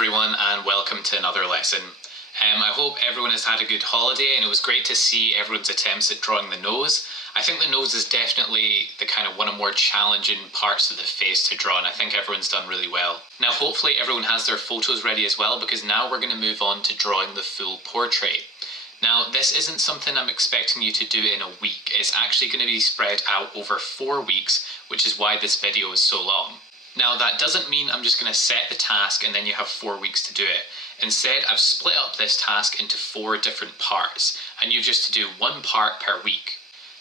everyone, and welcome to another lesson. I hope everyone has had a good holiday, and it was great to see everyone's attempts at drawing the nose. I think the nose is definitely the kind of one of the more challenging parts of the face to draw, and I think everyone's done really well. Now hopefully everyone has their photos ready as well, because now we're going to move on to drawing the full portrait. Now this isn't something I'm expecting you to do in a week. It's actually going to be spread out over 4 weeks, which is why this video is so long. Now that doesn't mean I'm just going to set the task and then you have 4 weeks to do it. Instead, I've split up this task into 4 different parts, and you've just to do 1 part per week.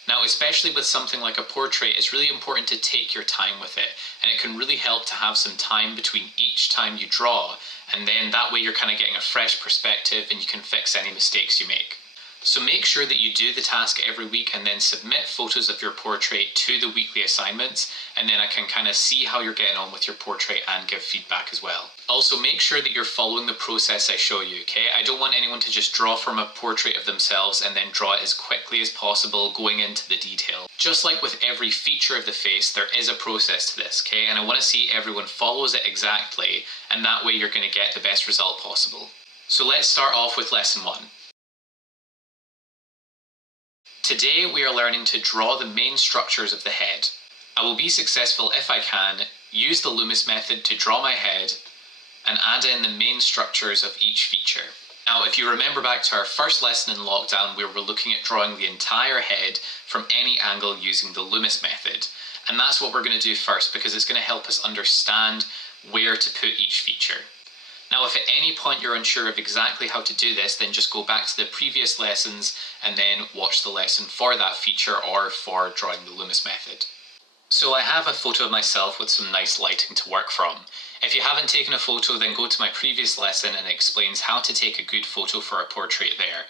Now, especially with something like a portrait, it's really important to take your time with it, and it can really help to have some time between each time you draw, and then that way you're kind of getting a fresh perspective and you can fix any mistakes you make. So make sure that you do the task every week and then submit photos of your portrait to the weekly assignments, and then I can kind of see how you're getting on with your portrait and give feedback as well. Also make sure that you're following the process I show you, okay? I don't want anyone to just draw from a portrait of themselves and then draw it as quickly as possible, going into the detail. Just like with every feature of the face, there is a process to this, okay? And I want to see everyone follows it exactly, and that way you're going to get the best result possible. So let's start off with lesson 1. Today we are learning to draw the main structures of the head. I will be successful if I can use the Loomis method to draw my head and add in the main structures of each feature. Now if you remember back to our first lesson in lockdown, where we're looking at drawing the entire head from any angle using the Loomis method, and that's what we're going to do first, because it's going to help us understand where to put each feature. Now if at any point you're unsure of exactly how to do this, then just go back to the previous lessons and then watch the lesson for that feature or for drawing the Loomis method. So I have a photo of myself with some nice lighting to work from. If you haven't taken a photo, then go to my previous lesson and it explains how to take a good photo for a portrait there.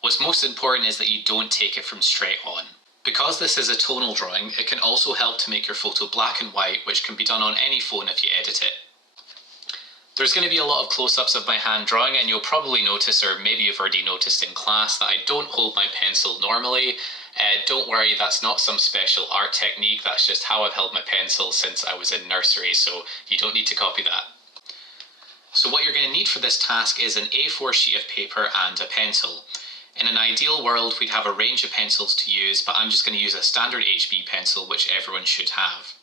What's most important is that you don't take it from straight on. Because this is a tonal drawing, it can also help to make your photo black and white, which can be done on any phone if you edit it. There's going to be a lot of close-ups of my hand drawing, and you'll probably notice, or maybe you've already noticed in class, that I don't hold my pencil normally. Don't worry, that's not some special art technique, that's just how I've held my pencil since I was in nursery, so you don't need to copy that. So what you're going to need for this task is an A4 sheet of paper and a pencil. In an ideal world, we'd have a range of pencils to use, but I'm just going to use a standard HB pencil, which everyone should have.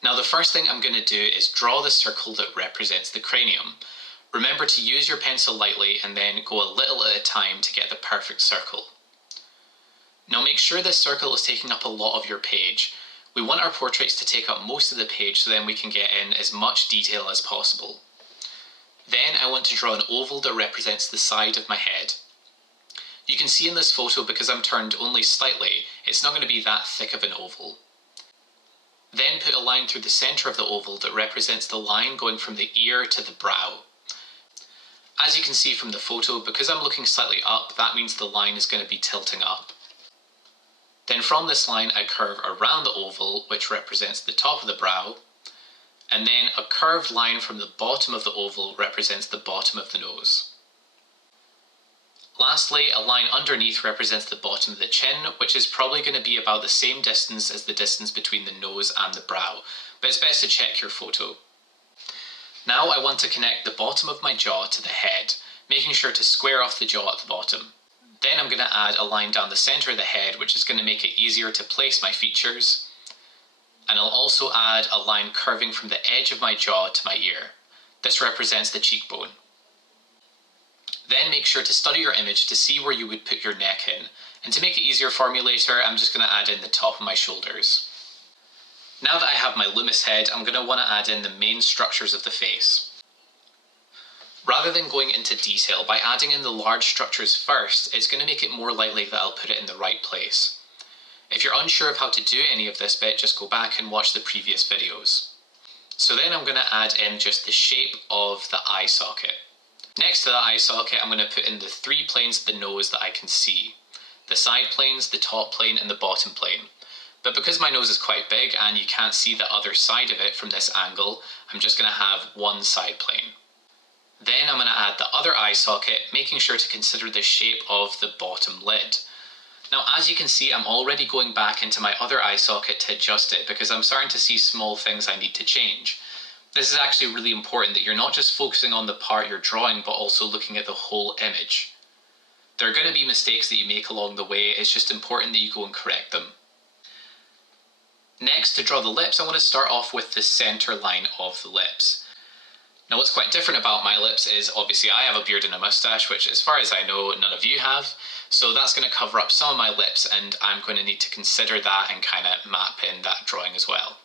Now the first thing I'm going to do is draw the circle that represents the cranium. Remember to use your pencil lightly and then go a little at a time to get the perfect circle. Now make sure this circle is taking up a lot of your page. We want our portraits to take up most of the page so then we can get in as much detail as possible. Then I want to draw an oval that represents the side of my head. You can see in this photo, because I'm turned only slightly, it's not going to be that thick of an oval. Then put a line through the centre of the oval that represents the line going from the ear to the brow. As you can see from the photo, because I'm looking slightly up, that means the line is going to be tilting up. Then from this line I curve around the oval, which represents the top of the brow, and then a curved line from the bottom of the oval represents the bottom of the nose. Lastly, a line underneath represents the bottom of the chin, which is probably going to be about the same distance as the distance between the nose and the brow, but it's best to check your photo. Now I want to connect the bottom of my jaw to the head, making sure to square off the jaw at the bottom. Then I'm going to add a line down the centre of the head, which is going to make it easier to place my features. And I'll also add a line curving from the edge of my jaw to my ear. This represents the cheekbone. Then make sure to study your image to see where you would put your neck in. And to make it easier for me later, I'm just going to add in the top of my shoulders. Now that I have my Loomis head, I'm going to want to add in the main structures of the face. Rather than going into detail, by adding in the large structures first, it's going to make it more likely that I'll put it in the right place. If you're unsure of how to do any of this bit, just go back and watch the previous videos. So then I'm going to add in just the shape of the eye socket. Next to the eye socket, I'm going to put in the 3 planes of the nose that I can see. The side planes, the top plane and the bottom plane. But because my nose is quite big and you can't see the other side of it from this angle, I'm just going to have one side plane. Then I'm going to add the other eye socket, making sure to consider the shape of the bottom lid. Now as you can see, I'm already going back into my other eye socket to adjust it, because I'm starting to see small things I need to change. This is actually really important that you're not just focusing on the part you're drawing, but also looking at the whole image. There are going to be mistakes that you make along the way, it's just important that you go and correct them. Next, to draw the lips, I want to start off with the centre line of the lips. Now what's quite different about my lips is obviously I have a beard and a moustache, which as far as I know none of you have, so that's going to cover up some of my lips and I'm going to need to consider that and kind of map in that drawing as well.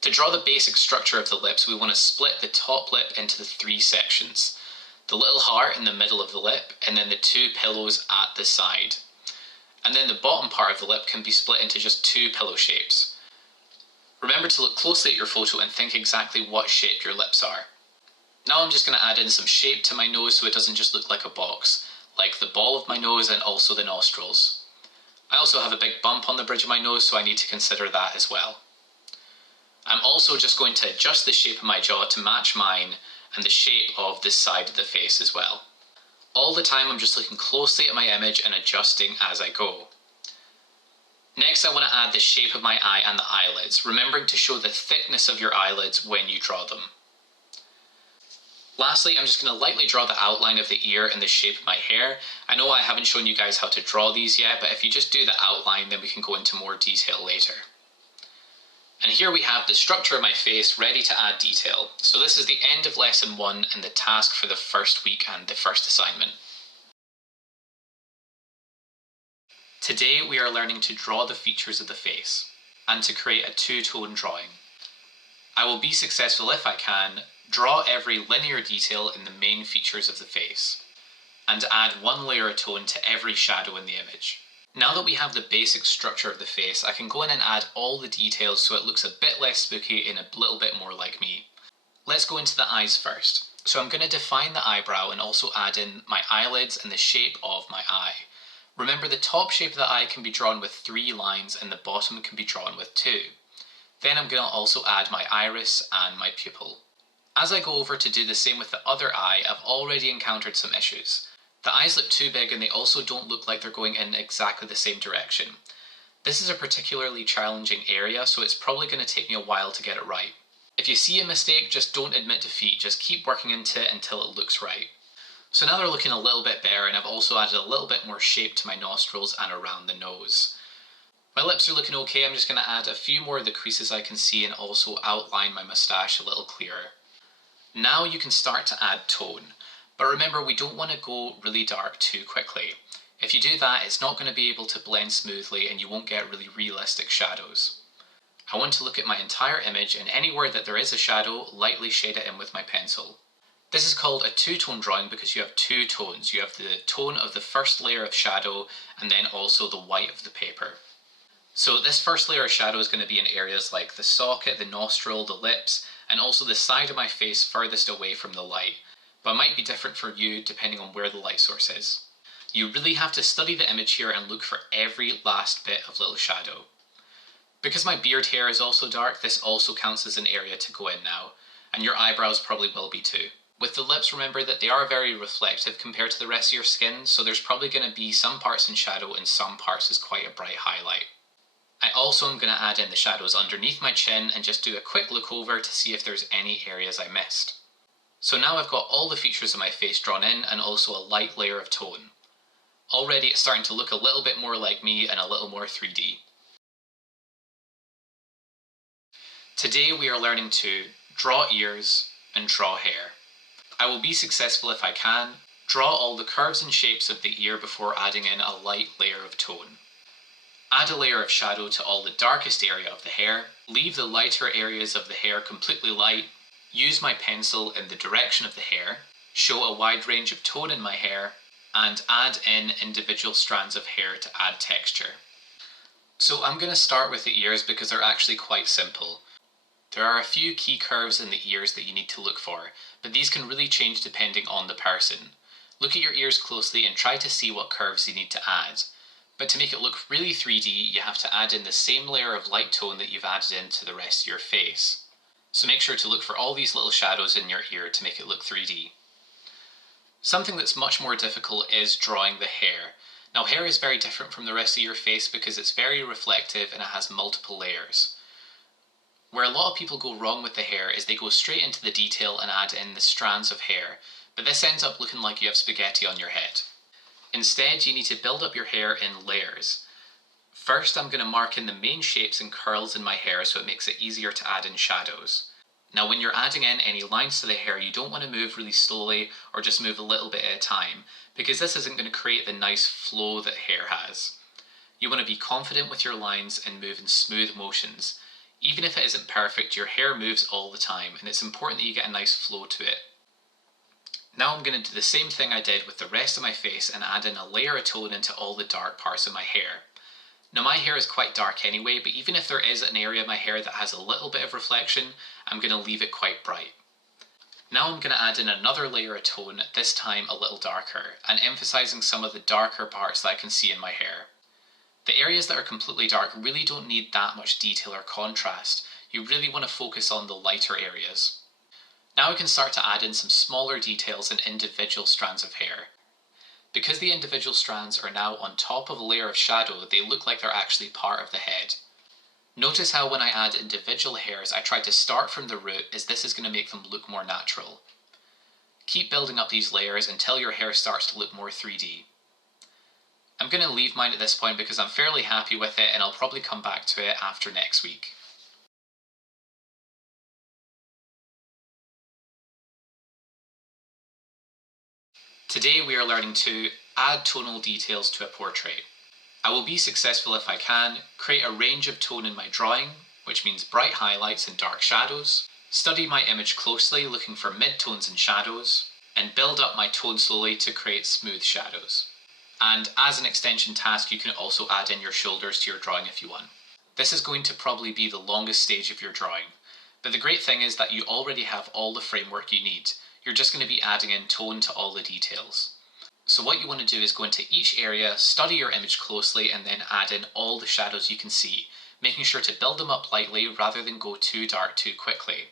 To draw the basic structure of the lips, we want to split the top lip into the three sections. The little heart in the middle of the lip, and then the two pillows at the side. And then the bottom part of the lip can be split into just two pillow shapes. Remember to look closely at your photo and think exactly what shape your lips are. Now I'm just going to add in some shape to my nose so it doesn't just look like a box, like the ball of my nose and also the nostrils. I also have a big bump on the bridge of my nose, so I need to consider that as well. I'm also just going to adjust the shape of my jaw to match mine and the shape of this side of the face as well. All the time I'm just looking closely at my image and adjusting as I go. Next, I want to add the shape of my eye and the eyelids, remembering to show the thickness of your eyelids when you draw them. Lastly, I'm just going to lightly draw the outline of the ear and the shape of my hair. I know I haven't shown you guys how to draw these yet, but if you just do the outline, then we can go into more detail later. And here we have the structure of my face ready to add detail. So this is the end of lesson 1 and the task for the first week and the first assignment. Today we are learning to draw the features of the face and to create a two-tone drawing. I will be successful if I can draw every linear detail in the main features of the face and add one layer of tone to every shadow in the image. Now that we have the basic structure of the face, I can go in and add all the details so it looks a bit less spooky and a little bit more like me. Let's go into the eyes first. So I'm going to define the eyebrow and also add in my eyelids and the shape of my eye. Remember, the top shape of the eye can be drawn with 3 lines and the bottom can be drawn with 2. Then I'm going to also add my iris and my pupil. As I go over to do the same with the other eye, I've already encountered some issues. The eyes look too big and they also don't look like they're going in exactly the same direction. This is a particularly challenging area, so it's probably going to take me a while to get it right. If you see a mistake, just don't admit defeat, just keep working into it until it looks right. So now they're looking a little bit better, and I've also added a little bit more shape to my nostrils and around the nose. My lips are looking okay. I'm just going to add a few more of the creases I can see and also outline my moustache a little clearer. Now you can start to add tone. But remember, we don't want to go really dark too quickly. If you do that, it's not going to be able to blend smoothly and you won't get really realistic shadows. I want to look at my entire image, and anywhere that there is a shadow, lightly shade it in with my pencil. This is called a two-tone drawing because you have 2 tones. You have the tone of the first layer of shadow and then also the white of the paper. So this first layer of shadow is going to be in areas like the socket, the nostril, the lips, and also the side of my face furthest away from the light. But it might be different for you depending on where the light source is. You really have to study the image here and look for every last bit of little shadow. Because my beard hair is also dark, this also counts as an area to go in now, and your eyebrows probably will be too. With the lips, remember that they are very reflective compared to the rest of your skin, so there's probably going to be some parts in shadow and some parts as quite a bright highlight. I also am going to add in the shadows underneath my chin and just do a quick look over to see if there's any areas I missed. So now I've got all the features of my face drawn in and also a light layer of tone. Already it's starting to look a little bit more like me and a little more 3D. Today we are learning to draw ears and draw hair. I will be successful if I can. Draw all the curves and shapes of the ear before adding in a light layer of tone. Add a layer of shadow to all the darkest area of the hair. Leave the lighter areas of the hair completely light. Use my pencil in the direction of the hair, show a wide range of tone in my hair, and add in individual strands of hair to add texture. So I'm going to start with the ears because they're actually quite simple. There are a few key curves in the ears that you need to look for, but these can really change depending on the person. Look at your ears closely and try to see what curves you need to add. But to make it look really 3D, you have to add in the same layer of light tone that you've added into the rest of your face. So make sure to look for all these little shadows in your ear to make it look 3D. Something that's much more difficult is drawing the hair. Now, hair is very different from the rest of your face because it's very reflective and it has multiple layers. Where a lot of people go wrong with the hair is they go straight into the detail and add in the strands of hair, but this ends up looking like you have spaghetti on your head. Instead, you need to build up your hair in layers. First, I'm going to mark in the main shapes and curls in my hair so it makes it easier to add in shadows. Now when you're adding in any lines to the hair, you don't want to move really slowly or just move a little bit at a time, because this isn't going to create the nice flow that hair has. You want to be confident with your lines and move in smooth motions. Even if it isn't perfect, your hair moves all the time, and it's important that you get a nice flow to it. Now I'm going to do the same thing I did with the rest of my face and add in a layer of tone into all the dark parts of my hair. Now my hair is quite dark anyway, but even if there is an area of my hair that has a little bit of reflection, I'm going to leave it quite bright. Now I'm going to add in another layer of tone, this time a little darker, and emphasizing some of the darker parts that I can see in my hair. The areas that are completely dark really don't need that much detail or contrast. You really want to focus on the lighter areas. Now we can start to add in some smaller details in individual strands of hair. Because the individual strands are now on top of a layer of shadow, they look like they're actually part of the head. Notice how when I add individual hairs, I try to start from the root, as this is going to make them look more natural. Keep building up these layers until your hair starts to look more 3D. I'm going to leave mine at this point because I'm fairly happy with it, and I'll probably come back to it after next week. Today we are learning to add tonal details to a portrait. I will be successful if I can create a range of tone in my drawing, which means bright highlights and dark shadows, study my image closely looking for mid-tones and shadows, and build up my tone slowly to create smooth shadows. And as an extension task, you can also add in your shoulders to your drawing if you want. This is going to probably be the longest stage of your drawing, but the great thing is that you already have all the framework you need. You're just going to be adding in tone to all the details. So what you want to do is go into each area, study your image closely, and then add in all the shadows you can see, making sure to build them up lightly rather than go too dark too quickly.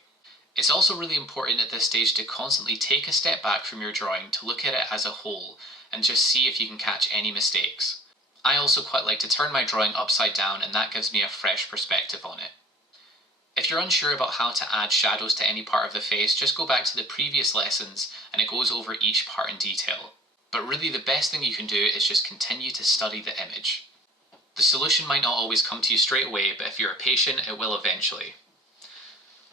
It's also really important at this stage to constantly take a step back from your drawing to look at it as a whole and just see if you can catch any mistakes. I also quite like to turn my drawing upside down, and that gives me a fresh perspective on it. If you're unsure about how to add shadows to any part of the face, just go back to the previous lessons and it goes over each part in detail. But really the best thing you can do is just continue to study the image. The solution might not always come to you straight away, but if you're patient, it will eventually.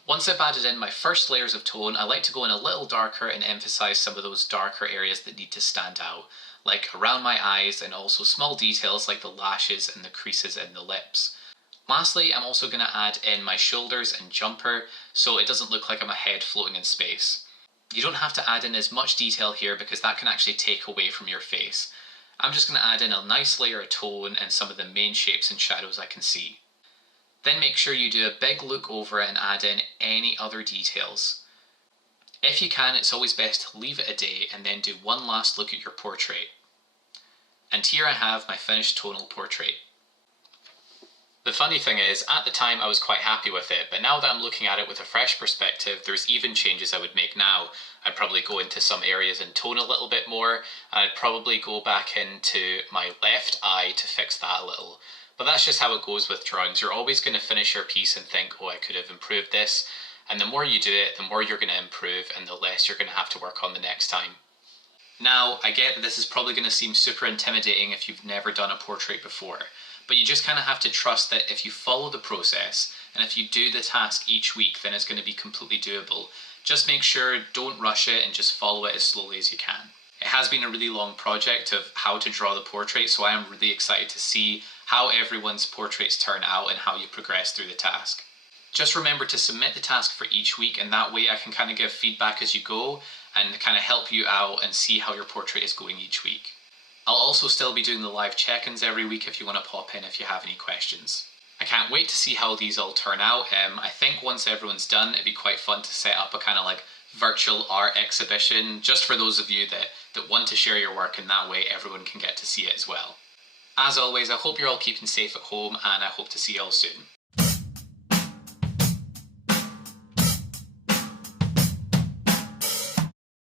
Once I've added in my first layers of tone, I like to go in a little darker and emphasize some of those darker areas that need to stand out, like around my eyes, and also small details like the lashes and the creases in the lips. Lastly, I'm also going to add in my shoulders and jumper so it doesn't look like I'm a head floating in space. You don't have to add in as much detail here because that can actually take away from your face. I'm just going to add in a nice layer of tone and some of the main shapes and shadows I can see. Then make sure you do a big look over it and add in any other details. If you can, it's always best to leave it a day and then do one last look at your portrait. And here I have my finished tonal portrait. The funny thing is, at the time I was quite happy with it, but now that I'm looking at it with a fresh perspective, there's even changes I would make now. I'd probably go into some areas in tone a little bit more, and I'd probably go back into my left eye to fix that a little. But that's just how it goes with drawings. You're always going to finish your piece and think, oh, I could have improved this. And the more you do it, the more you're going to improve and the less you're going to have to work on the next time. Now, I get that this is probably going to seem super intimidating if you've never done a portrait before. But you just kind of have to trust that if you follow the process and if you do the task each week, then it's going to be completely doable. Just make sure, don't rush it, and just follow it as slowly as you can. It has been a really long project of how to draw the portrait, so I am really excited to see how everyone's portraits turn out and how you progress through the task. Just remember to submit the task for each week, and that way I can kind of give feedback as you go and kind of help you out and see how your portrait is going each week. I'll also still be doing the live check-ins every week if you want to pop in if you have any questions. I can't wait to see how these all turn out. I think once everyone's done, it'd be quite fun to set up a kind of like virtual art exhibition just for those of you that want to share your work, and that way everyone can get to see it as well. As always, I hope you're all keeping safe at home, and I hope to see you all soon.